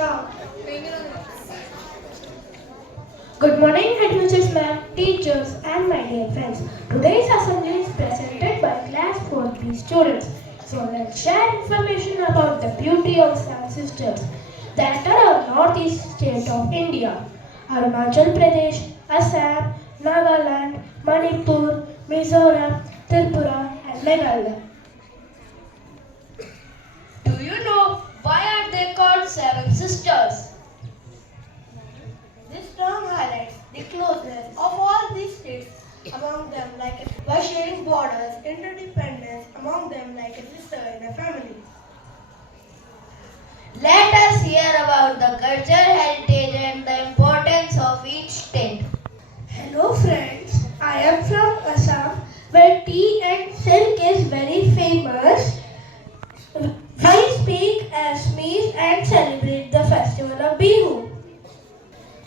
strong. Good morning, headmistress ma'am, teachers, and my dear friends. Today's assembly is presented by Class 4B students. So let's share information about the beauty of Seven Sisters that are our northeast state of India. Arunachal Pradesh, Assam, Nagaland, Manipur, Mizoram, Tripura, and Meghalaya. Do you know why are they called Seven Sisters? This term highlights the closeness of all these states among them by sharing borders, interdependence among them like a sister in a family. Let us hear about the culture, heritage and the importance of each state. Hello friends, I am from Assam where tea and silk is very famous. We speak Assamese and celebrate the festival of Bihu.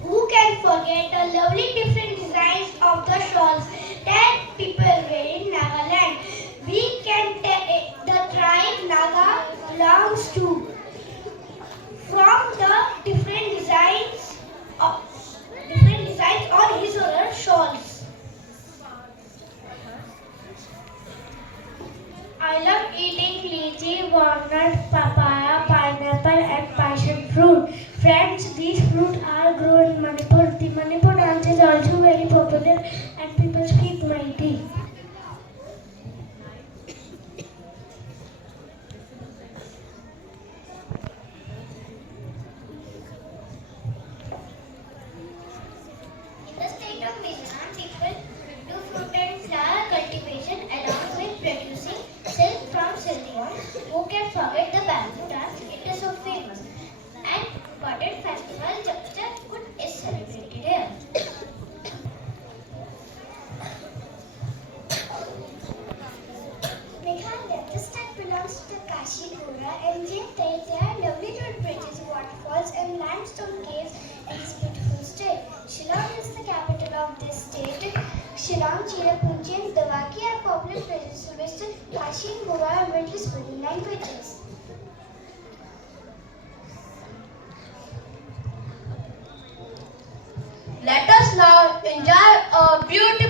Who can forget the lovely different designs of the shawls that people wear in Nagaland? We can tell the tribe Naga belongs to. From the different designs on his or her shawls. I love eating lychee, walnut, papaya, pineapple and passion fruit. Friends, these fruits are grown in Manipur. The Manipur dance is also very popular and people speak Meitei. In the state of Mizoram, people do fruit and flower cultivation along with producing silk from silkworm. Who can forget the bamboo dance? It is so famous. And important festival Japchakut is celebrated here. Meghalaya, this state belongs to the Kashi Gora and Jimtai. There are lovely road bridges, waterfalls and limestone caves in this beautiful state. Shillong is the capital of this state. Shillong, Cherrapunji and Devaki are popular places to visit. Kashi and Goa are widely spoken languages. Let us now enjoy a beautiful